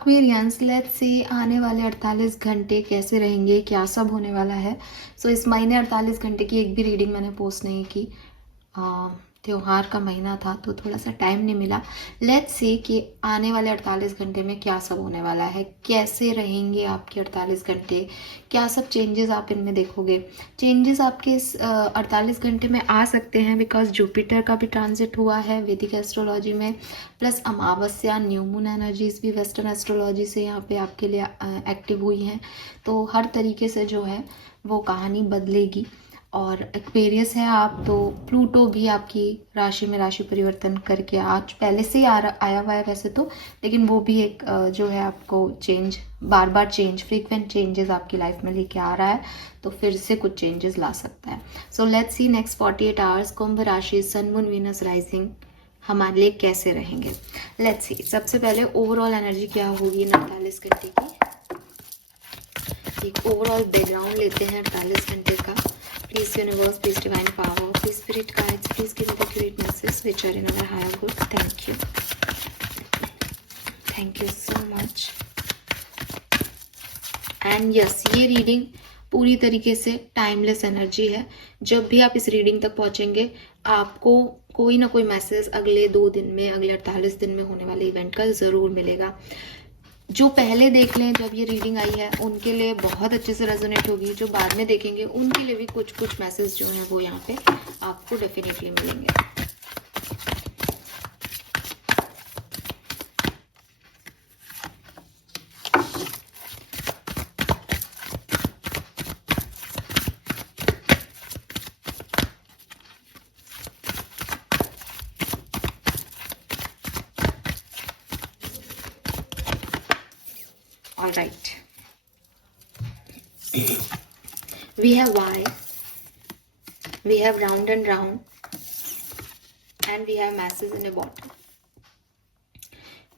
Aquarians, let's say आने वाले 48 घंटे कैसे रहेंगे, क्या सब होने वाला है। इस महीने 48 घंटे की एक भी रीडिंग मैंने पोस्ट नहीं की। त्योहार का महीना था तो थोड़ा सा टाइम नहीं मिला। लेट्स से कि आने वाले 48 घंटे में क्या सब होने वाला है, कैसे रहेंगे आपके 48 घंटे, क्या सब चेंजेस आप इनमें देखोगे। चेंजेस आपके इस 48 घंटे में आ सकते हैं बिकॉज जुपिटर का भी ट्रांजिट हुआ है वैदिक एस्ट्रोलॉजी में, प्लस अमावस्या न्यू मून एनर्जीज भी वेस्टर्न एस्ट्रोलॉजी से यहाँ पे आपके लिए एक्टिव हुई हैं। तो हर तरीके से जो है वो कहानी बदलेगी। और एक्वेरियस है आप तो प्लूटो भी आपकी राशि में राशि परिवर्तन करके आज पहले से ही आया हुआ है वैसे तो, लेकिन वो भी एक जो है आपको चेंज, बार बार चेंज, फ्रीक्वेंट चेंजेस आपकी लाइफ में लेके आ रहा है, तो फिर से कुछ चेंजेस ला सकता है। So let's see next 48 hours Kumbh राशि सन मून वीनस राइजिंग हमारे लिए कैसे रहेंगे। लेट्स सी, सबसे पहले ओवरऑल एनर्जी क्या होगी 48 घंटे की। एक ओवरऑल बैकग्राउंड लेते हैं 48 घंटे का। Please universe, please divine power, please spirit guides, please give me the accurate messages which are in our higher good. Thank you. Thank you so much. And yes, ये रीडिंग पूरी तरीके से timeless energy है। जब भी आप इस reading तक पहुंचेंगे आपको कोई ना कोई मैसेज अगले 2 दिन में, अगले 48 दिन में होने वाले इवेंट का ज़रूर मिलेगा। जो पहले देख लें जब ये रीडिंग आई है उनके लिए बहुत अच्छे से रेजोनेट होगी, जो बाद में देखेंगे उनके लिए भी कुछ कुछ मैसेज जो हैं वो यहाँ पे आपको डेफिनेटली मिलेंगे। All right. We have Y, we have round and round, and we have masses in a bottom.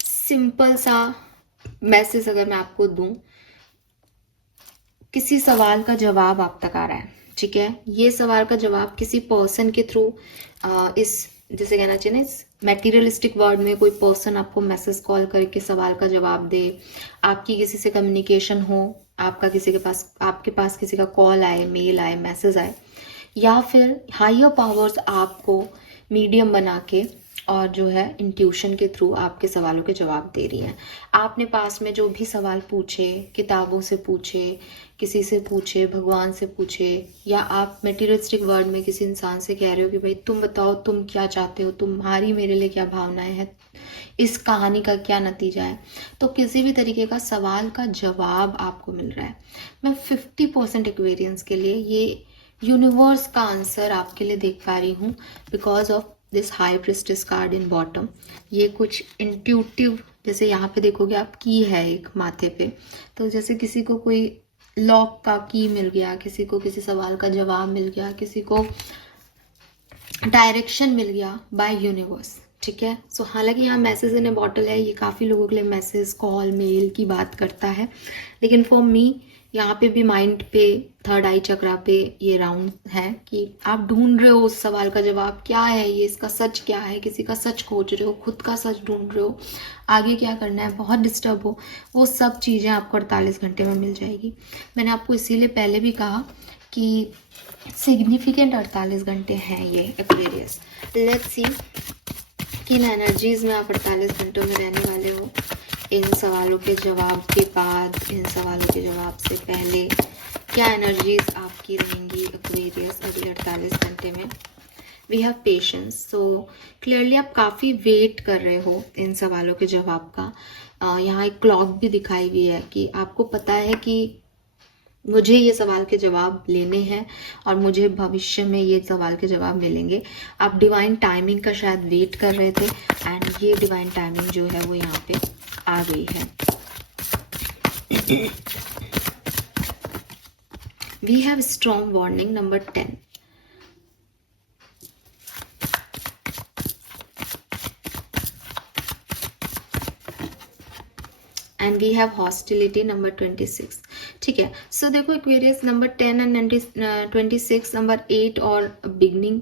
Simple सा मैसेज अगर मैं आपको दूं, किसी सवाल का जवाब आप तक आ रहा है, ठीक है। ये सवाल का जवाब किसी पर्सन के थ्रू, इस जैसे कहना चाहिए ना, इस मैटीरियलिस्टिक वर्ल्ड में कोई पर्सन आपको मैसेज कॉल करके सवाल का जवाब दे, आपकी किसी से कम्युनिकेशन हो, आपका किसी के पास, आपके पास किसी का कॉल आए, मेल आए, मैसेज आए, या फिर हायर पावर्स आपको मीडियम बना के और जो है इंट्यूशन के थ्रू आपके सवालों के जवाब दे रही हैं। आपने पास में जो भी सवाल पूछे, किताबों से पूछे, किसी से पूछे, भगवान से पूछे, या आप मटेरियलिस्टिक वर्ल्ड में किसी इंसान से कह रहे हो कि भाई तुम बताओ तुम क्या चाहते हो, तुम्हारी मेरे लिए क्या भावनाएं हैं, इस कहानी का क्या नतीजा है, तो किसी भी तरीके का सवाल का जवाब आपको मिल रहा है। मैं 50% एक्वेरियंस के लिए ये यूनिवर्स का आंसर आपके लिए देख पा रही हूँ because of this high priestess card in bottom. ये कुछ इंट्यूटिव, जैसे यहाँ पे देखोगे आप की है एक माथे पे, तो जैसे किसी को कोई लॉक का की मिल गया, किसी को किसी सवाल का जवाब मिल गया, किसी को डायरेक्शन मिल गया बाय यूनिवर्स, ठीक है। सो हालांकि यहाँ मैसेज इन ए बॉटल है, ये काफ़ी लोगों के लिए मैसेज, कॉल, मेल की बात करता है, लेकिन फॉर मी यहाँ पे भी माइंड पे, थर्ड आई चक्रा पे ये राउंड है कि आप ढूंढ रहे हो उस सवाल का जवाब, क्या है ये, इसका सच क्या है, किसी का सच खोज रहे हो, खुद का सच ढूंढ रहे हो, आगे क्या करना है, बहुत डिस्टर्ब हो, वो सब चीज़ें आपको 48 घंटे में मिल जाएगी। मैंने आपको इसीलिए पहले भी कहा कि सिग्निफिकेंट 48 घंटे हैं ये एक्वेरियस। लेट्स सी किन एनर्जीज में आप 48 घंटों में रहने वाले हो। इन सवालों के जवाब के बाद, इन सवालों के जवाब से पहले क्या एनर्जीज आपकी रहेंगी एक्वेरियस अगले 48 घंटे में। We have patience, so clearly आप काफ़ी वेट कर रहे हो इन सवालों के जवाब का। यहाँ एक क्लॉक भी दिखाई हुई है कि आपको पता है कि मुझे ये सवाल के जवाब लेने हैं और मुझे भविष्य में ये सवाल के जवाब मिलेंगे। आप डिवाइन टाइमिंग का शायद वेट कर रहे थे एंड ये डिवाइन टाइमिंग जो है वो यहाँ पे आ गई है। We have strong warning number 10। And we have hostility number 26, ठीक है। सो देखो एक्वेरियस नंबर 10 एंड 26, नंबर 8 और बिगनिंग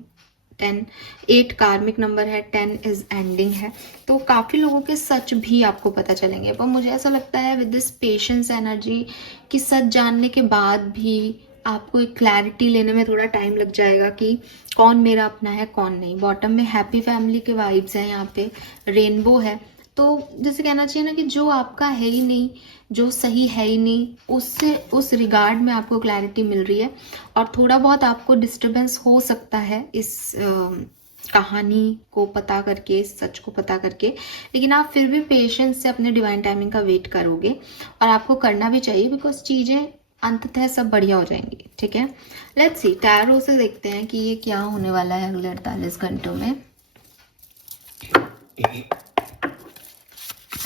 8 कार्मिक नंबर है, 10 इज एंडिंग है। तो काफ़ी लोगों के सच भी आपको पता चलेंगे, पर मुझे ऐसा लगता है विद दिस पेशेंस एनर्जी कि सच जानने के बाद भी आपको एक क्लैरिटी लेने में थोड़ा टाइम लग जाएगा कि कौन मेरा अपना है कौन नहीं। बॉटम में हैप्पी फैमिली के वाइब्स हैं, यहाँ पे रेनबो है। तो जैसे कहना चाहिए ना कि जो आपका है ही नहीं, जो सही है ही नहीं, उससे उस रिगार्ड में आपको क्लैरिटी मिल रही है। और थोड़ा बहुत आपको डिस्टर्बेंस हो सकता है इस कहानी को पता करके, इस सच को पता करके, लेकिन आप फिर भी पेशेंस से अपने डिवाइन टाइमिंग का वेट करोगे। और आपको करना भी चाहिए, बिकॉज चीज़ें अंततः सब बढ़िया हो जाएंगी। ठीक है, लेट्स सी टैरो से देखते हैं कि ये क्या होने वाला है अगले 48 घंटों में।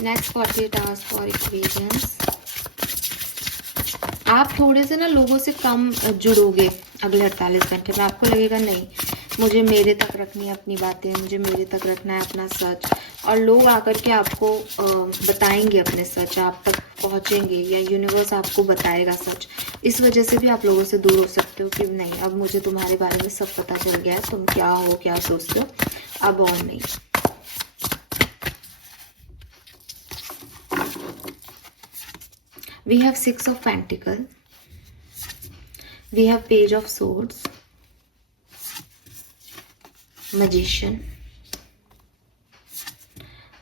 Next 48 hours for Aquarians. आप थोड़े से ना लोगों से कम जुड़ोगे अगले 48 घंटे में। आपको लगेगा नहीं, मुझे मेरे तक रखनी है अपनी बातें, मुझे मेरे तक रखना है अपना सच। और लोग आकर के आपको बताएंगे अपने सच, आप तक पहुंचेंगे, या यूनिवर्स आपको बताएगा सच। इस वजह से भी आप लोगों से दूर हो सकते हो कि नहीं, अब मुझे तुम्हारे बारे में सब पता चल गया है, तुम क्या हो, क्या सोचते हो, अब और नहीं। We have 6 of Pentacles, we have Page of Swords, Magician,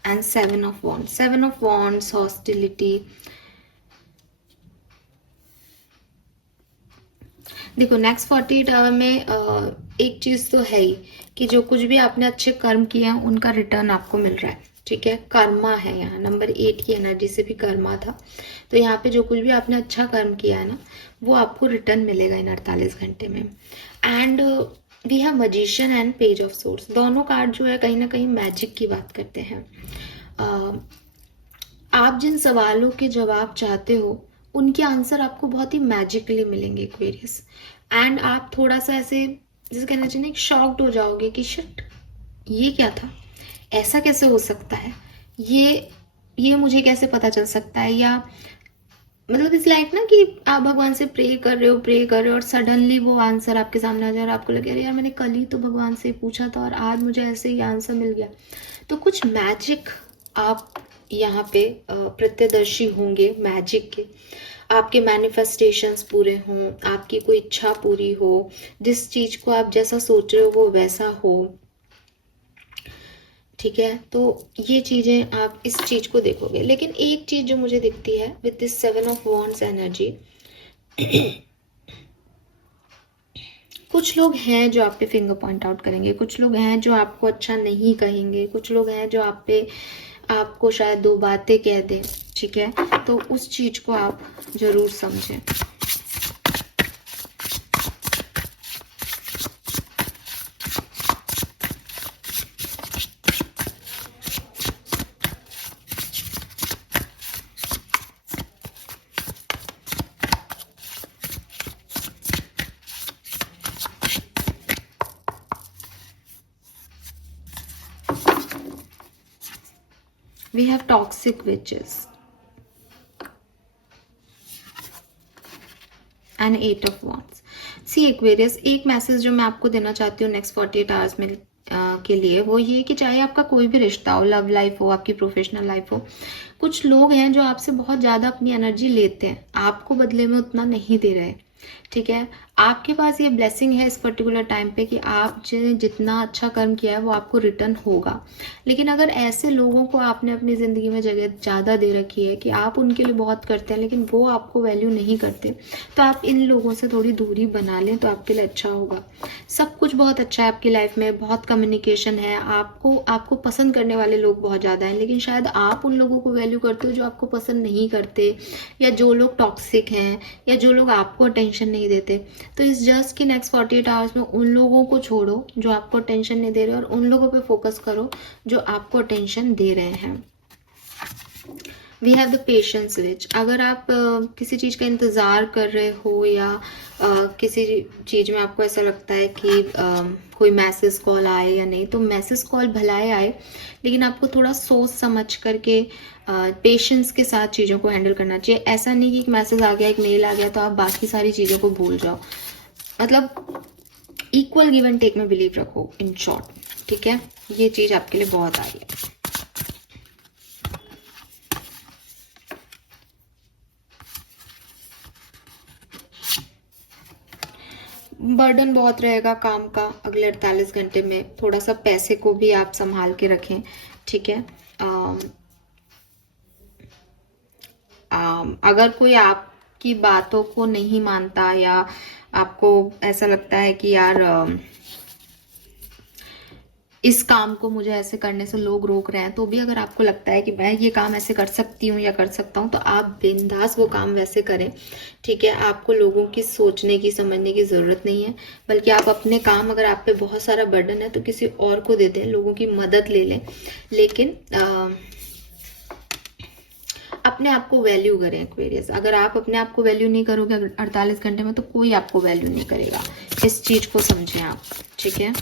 and 7 of Wands. 7 of Wands, hostility. देखो नेक्स्ट 48 आवर में एक चीज तो है ही कि जो कुछ भी आपने अच्छे कर्म किए हैं उनका रिटर्न आपको मिल रहा है। ठीक है, कर्मा है यहाँ, नंबर 8 की एनर्जी से भी कर्मा था। तो यहाँ पे जो कुछ भी आपने अच्छा कर्म किया है ना, वो आपको रिटर्न मिलेगा इन 48 घंटे में। And we have magician and page of swords. दोनों कार्ड जो है कहीं ना कहीं मैजिक की बात करते हैं। आप जिन सवालों के जवाब चाहते हो उनके आंसर आपको बहुत ही मैजिकली मिलेंगे एक्वेरियस। एंड आप थोड़ा सा ऐसे जैसे कहना चाहिए शॉक्ड हो जाओगे कि शिट, ये क्या था, ऐसा कैसे हो सकता है, ये मुझे कैसे पता चल सकता है। या मतलब इस लाइक ना कि आप भगवान से प्रे कर रहे हो और सडनली वो आंसर आपके सामने आ जाए और आपको लगे अरे यार मैंने कल ही तो भगवान से पूछा था और आज मुझे ऐसे ही आंसर मिल गया। तो कुछ मैजिक आप यहाँ पे प्रत्यदर्शी होंगे मैजिक के। आपके मैनिफेस्टेशंस पूरे हों, आपकी कोई इच्छा पूरी हो, जिस चीज को आप जैसा सोच रहे हो वो वैसा हो। ठीक है, तो ये चीजें आप इस चीज को देखोगे। लेकिन एक चीज जो मुझे दिखती है with this 7 of wands energy, कुछ लोग हैं जो आप पे फिंगर पॉइंट आउट करेंगे, कुछ लोग हैं जो आपको अच्छा नहीं कहेंगे, कुछ लोग हैं जो आप पे आपको शायद 2 बातें कह दें। ठीक है, तो उस चीज को आप जरूर समझें। We have toxic witches and 8 of wands. See Aquarius, एक मैसेज जो मैं आपको देना चाहती हूँ नेक्स्ट 48 आवर्स में के लिए, वो ये कि चाहे आपका कोई भी रिश्ता हो, लव लाइफ हो, आपकी प्रोफेशनल लाइफ हो, कुछ लोग हैं जो आपसे बहुत ज़्यादा अपनी एनर्जी लेते हैं, आपको बदले में उतना नहीं दे रहे। ठीक है, आपके पास ये ब्लेसिंग है इस पर्टिकुलर टाइम पे कि आप जितना अच्छा कर्म किया है वो आपको रिटर्न होगा। लेकिन अगर ऐसे लोगों को आपने अपनी ज़िंदगी में जगह ज़्यादा दे रखी है कि आप उनके लिए बहुत करते हैं लेकिन वो आपको वैल्यू नहीं करते, तो आप इन लोगों से थोड़ी दूरी बना लें तो आपके लिए अच्छा होगा। सब कुछ बहुत अच्छा है आपकी लाइफ में, बहुत कम्युनिकेशन है, आपको पसंद करने वाले लोग बहुत ज़्यादा हैं, लेकिन शायद आप उन लोगों को वैल्यू करते हो जो आपको पसंद नहीं करते, या जो लोग टॉक्सिक हैं, या जो लोग आपको अटेंशन नहीं देते। तो इस जस्ट कि नेक्स्ट 48 आवर्स में उन लोगों को छोड़ो जो आपको अटेंशन नहीं दे रहे और उन लोगों पे फोकस करो जो आपको अटेंशन दे रहे हैं। वी हैव द पेशेंस विच। अगर आप किसी चीज़ का इंतज़ार कर रहे हो या किसी चीज़ में आपको ऐसा लगता है कि कोई मैसेज कॉल आए या नहीं, तो मैसेज कॉल भलाए आए लेकिन आपको थोड़ा सोच समझ करके पेशेंस के साथ चीज़ों को हैंडल करना चाहिए। ऐसा नहीं कि एक मैसेज आ गया, एक मेल आ गया तो आप बाकी सारी चीज़ों को भूल जाओ। मतलब इक्वल गिव एंड टेक में बिलीव रखो, इन शॉर्ट, ठीक है। ये चीज आपके लिए बहुत आ रही है। बर्डन बहुत रहेगा काम का अगले 48 घंटे में। थोड़ा सा पैसे को भी आप संभाल के रखें, ठीक है। अगर कोई आपकी बातों को नहीं मानता या आपको ऐसा लगता है कि यार इस काम को मुझे ऐसे करने से लोग रोक रहे हैं, तो भी अगर आपको लगता है कि मैं ये काम ऐसे कर सकती हूँ या कर सकता हूँ, तो आप बिंदास वो काम वैसे करें, ठीक है। आपको लोगों की सोचने की समझने की ज़रूरत नहीं है, बल्कि आप अपने काम, अगर आप पे बहुत सारा बर्डन है तो किसी और को दे दें, लोगों की मदद ले लें, लेकिन अपने आप को वैल्यू करें एक्वेरियस। अगर आप अपने आप को वैल्यू नहीं करोगे 48 घंटे में, तो कोई आपको वैल्यू नहीं करेगा। इस चीज को समझें आप, ठीक है।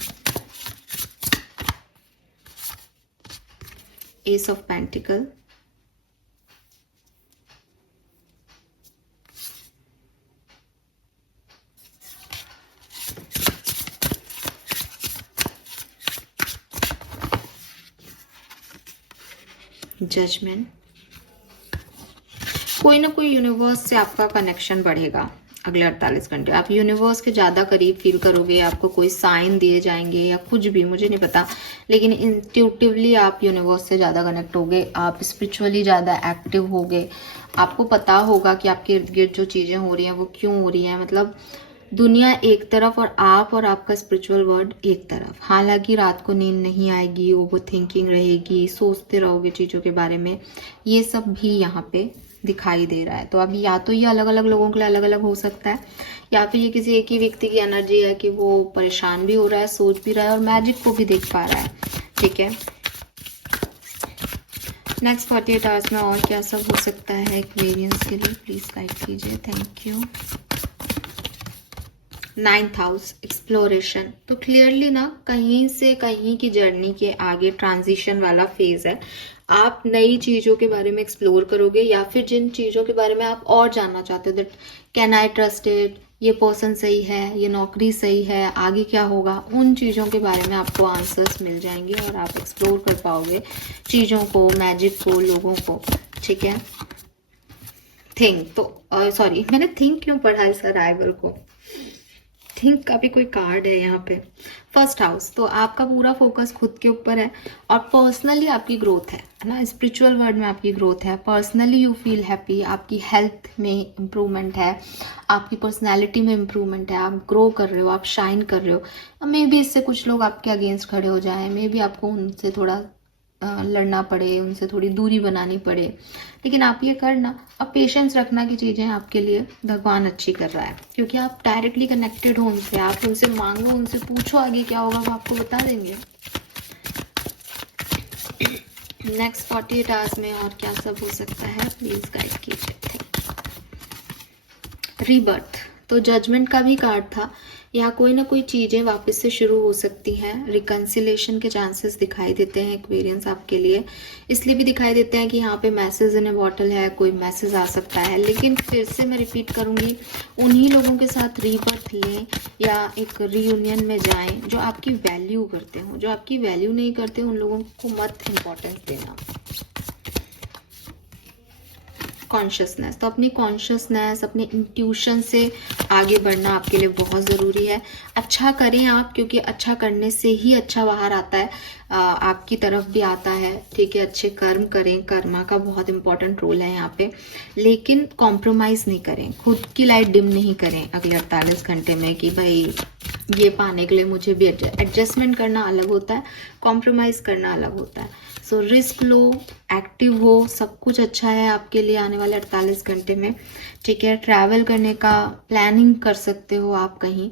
Ace of pentacles, judgement. कोई ना कोई यूनिवर्स से आपका कनेक्शन बढ़ेगा अगले 48 घंटे। आप यूनिवर्स के ज़्यादा करीब फील करोगे, आपको कोई साइन दिए जाएंगे या कुछ भी, मुझे नहीं पता, लेकिन इंट्यूटिवली आप यूनिवर्स से ज़्यादा कनेक्ट होगे, आप स्पिरिचुअली ज़्यादा एक्टिव होगे। आपको पता होगा कि आपके इर्द गिर्द जो चीज़ें हो रही हैं वो क्यों हो रही हैं। मतलब दुनिया एक तरफ और आपका स्पिरिचुअल वर्ल्ड एक तरफ। हालांकि रात को नींद नहीं आएगी, ओवर थिंकिंग रहेगी, सोचते रहोगे चीज़ों के बारे में, ये सब भी यहाँ पे दिखाई दे रहा है। तो अभी या तो ये अलग अलग लोगों के लिए अलग अलग हो सकता है, या फिर ये किसी एक ही व्यक्ति की एनर्जी है कि वो परेशान भी हो रहा है, सोच भी रहा है और मैजिक को भी देख पा रहा है, ठीक है। नेक्स्ट 48 आवर्स में और क्या सब हो सकता है एक्वेरियंस के लिए, प्लीज गाइड कीजिए, thank you. 9th house, exploration. तो क्लियरली ना, कहीं से कहीं की जर्नी के आगे ट्रांजिशन वाला फेज है। आप नई चीज़ों के बारे में एक्सप्लोर करोगे, या फिर जिन चीज़ों के बारे में आप और जानना चाहते हो, that can I trust it, ये पर्सन सही है, ये नौकरी सही है, आगे क्या होगा, उन चीज़ों के बारे में आपको आंसर्स मिल जाएंगे और आप एक्सप्लोर कर पाओगे चीज़ों को, मैजिक को, लोगों को, ठीक है। थिंक, तो सॉरी मैंने थिंक क्यों पढ़ा है सर आइवर को, थिंक का भी कोई कार्ड है यहाँ पे। फर्स्ट हाउस, तो आपका पूरा फोकस खुद के ऊपर है और पर्सनली आपकी ग्रोथ है ना, स्पिरिचुअल वर्ल्ड में आपकी ग्रोथ है। पर्सनली यू फील हैप्पी, आपकी हेल्थ में इम्प्रूवमेंट है, आपकी पर्सनैलिटी में इम्प्रूवमेंट है, आप ग्रो कर रहे हो, आप शाइन कर रहे हो। मे बी इससे कुछ लोग आपके अगेंस्ट खड़े हो जाएं, मे बी आपको उनसे थोड़ा लड़ना पड़े, उनसे थोड़ी दूरी बनानी पड़े, लेकिन आप ये करना, अब पेशेंस रखना कि चीज़ें आपके लिए भगवान अच्छी कर रहा है, क्योंकि आप डायरेक्टली कनेक्टेड हो उनसे, आप उनसे मांगो, उनसे पूछो आगे क्या होगा, वो आपको बता देंगे। नेक्स्ट 48 आवर्स में और क्या सब हो सकता है, प्लीज गाइड कीजिए। रीबर्थ, तो जजमेंट का भी कार्ड था। यहाँ कोई ना कोई चीज़ें वापस से शुरू हो सकती हैं, रिकन्सिलेशन के चांसेस दिखाई देते हैं एक्वेरियंस आपके लिए। इसलिए भी दिखाई देते हैं कि यहाँ पे मैसेज इन ए बॉटल है, कोई मैसेज आ सकता है। लेकिन फिर से मैं रिपीट करूँगी, उन्हीं लोगों के साथ रीबर्थ लें या एक रीयूनियन में जाएं जो आपकी वैल्यू करते हो। जो आपकी वैल्यू नहीं करते उन लोगों को मत इम्पोर्टेंस देना। कॉन्शियसनेस, तो अपनी कॉन्शियसनेस, अपने इंट्यूशन से आगे बढ़ना आपके लिए बहुत ज़रूरी है। अच्छा करें आप, क्योंकि अच्छा करने से ही अच्छा बाहर आता है, आपकी तरफ भी आता है, ठीक है। अच्छे कर्म करें, कर्मा का बहुत इंपॉर्टेंट रोल है यहाँ पे, लेकिन कॉम्प्रोमाइज़ नहीं करें, खुद की लाइट डिम नहीं करें अगले 48 घंटे में कि भाई ये पाने के लिए मुझे भी एडजस्टमेंट करना अलग होता है, कॉम्प्रोमाइज़ करना अलग होता है। सो रिस्क लो, एक्टिव हो, सब कुछ अच्छा है आपके लिए आने वाले 48 घंटे में, ठीक है। ट्रैवल करने का प्लानिंग कर सकते हो आप, कहीं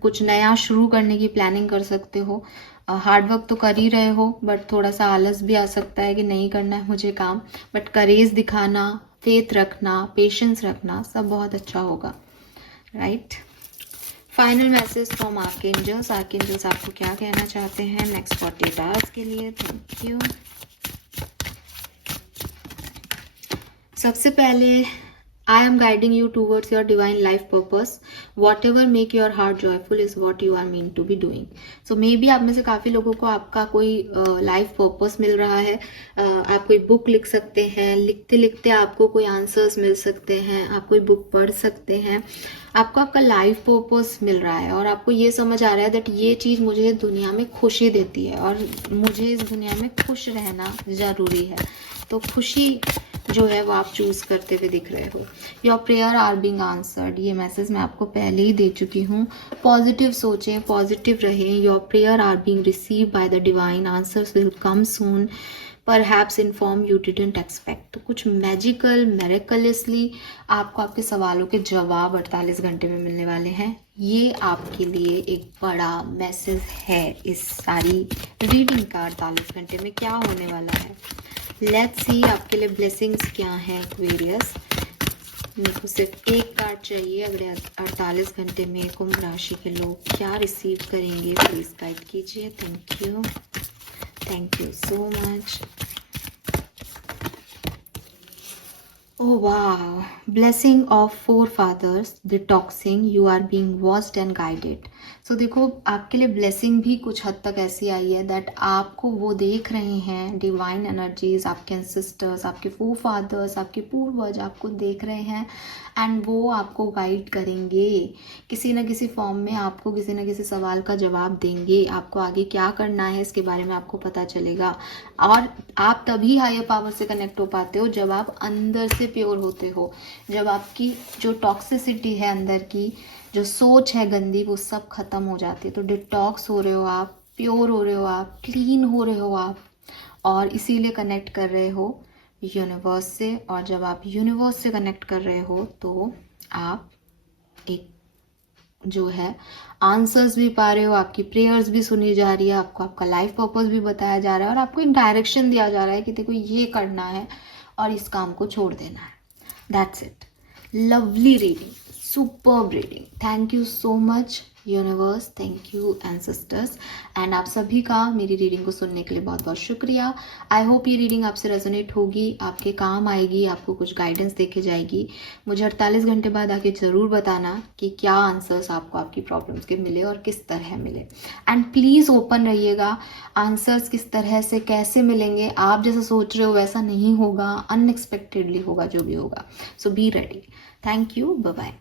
कुछ नया शुरू करने की प्लानिंग कर सकते हो। हार्ड वर्क तो कर ही रहे हो, बट थोड़ा सा आलस भी आ सकता है कि नहीं करना है मुझे काम, बट करेज दिखाना, फेथ रखना, पेशेंस रखना, सब बहुत अच्छा होगा, right. Final message from archangels, archangels आपको क्या कहना चाहते हैं नेक्स्ट 48 आवर्स के लिए, थैंक यू। सबसे पहले I am guiding you towards your divine life purpose. Whatever make your heart joyful is what you are meant to be doing. So maybe आप में से काफ़ी लोगों को आपका कोई लाइफ पर्पस मिल रहा है. आप कोई बुक लिख सकते हैं, लिखते लिखते आपको कोई आंसर्स मिल सकते हैं, आप कोई बुक पढ़ सकते हैं. आपको आपका लाइफ पर्पस मिल रहा है और आपको ये समझ आ रहा है दैट ये चीज़ मुझे दुनिया में खुशी देती है और मुझे इस दुनिया में खुश रहना ज़रूरी है. तो खुशी जो है वो आप चूज़ करते हुए दिख रहे हो. Your prayer are being answered. ये मैसेज मैं आपको पहले ही दे चुकी हूँ. पॉजिटिव सोचें, पॉजिटिव रहें. Your prayer are being receive by the divine. Answers will come soon. Perhaps in form you didn't expect. तो कुछ मैजिकल मेरेकलसली आपको आपके सवालों के जवाब 48 घंटे में मिलने वाले हैं. ये आपके लिए एक बड़ा मैसेज है इस सारी रीडिंग का. 48 घंटे में क्या होने वाला है, लेट्स सी आपके लिए ब्लेसिंग्स क्या हैं एक्वेरियस. मेरे को सिर्फ एक कार्ड चाहिए. अगले 48 घंटे में कुंभ राशि के लोग क्या रिसीव करेंगे, प्लीज गाइड कीजिए. Thank you so much. Oh wow, blessing of forefathers, detoxing, you are being watched and guided. So देखो आपके लिए ब्लेसिंग भी कुछ हद तक ऐसी आई है दैट आपको वो देख रहे हैं, डिवाइन एनर्जीज, आपके एंसेस्टर्स, आपके फोरफादर्स, आपके पूर्वज आपको देख रहे हैं एंड वो आपको गाइड करेंगे किसी न किसी फॉर्म में. आपको किसी न किसी सवाल का जवाब देंगे. आपको आगे क्या करना है इसके बारे में आपको पता चलेगा. और आप तभी हायर पावर से कनेक्ट हो पाते हो जब आप अंदर से प्योर होते हो, जब आपकी जो टॉक्सिसिटी है अंदर की, जो सोच है गंदी, वो सब खत्म हो जाती है. तो डिटॉक्स हो रहे हो आप, प्योर हो रहे हो आप, क्लीन हो रहे हो आप, और इसीलिए कनेक्ट कर रहे हो यूनिवर्स से. और जब आप यूनिवर्स से कनेक्ट कर रहे हो तो आप एक जो है आंसर्स भी पा रहे हो, आपकी प्रेयर्स भी सुनी जा रही है, आपको आपका लाइफ पर्पस भी बताया जा रहा है और आपको एक डायरेक्शन दिया जा रहा है कि देखो ये करना है और इस काम को छोड़ देना है. That's it. Lovely reading, superb reading. Thank you so much universe, thank you ancestors. And आप सभी का मेरी रीडिंग को सुनने के लिए बहुत बहुत शुक्रिया. आई होप ये रीडिंग आपसे रेजोनेट होगी, आपके काम आएगी, आपको कुछ गाइडेंस देके जाएगी. मुझे 48 घंटे बाद आके ज़रूर बताना कि क्या आंसर्स आपको आपकी प्रॉब्लम्स के मिले और किस तरह मिले. एंड प्लीज़ ओपन रहिएगा. आंसर्स किस तरह से कैसे मिलेंगे, आप जैसा सोच रहे हो वैसा नहीं होगा, अनएक्सपेक्टेडली होगा जो भी होगा. So be ready. Thank you. Bye bye.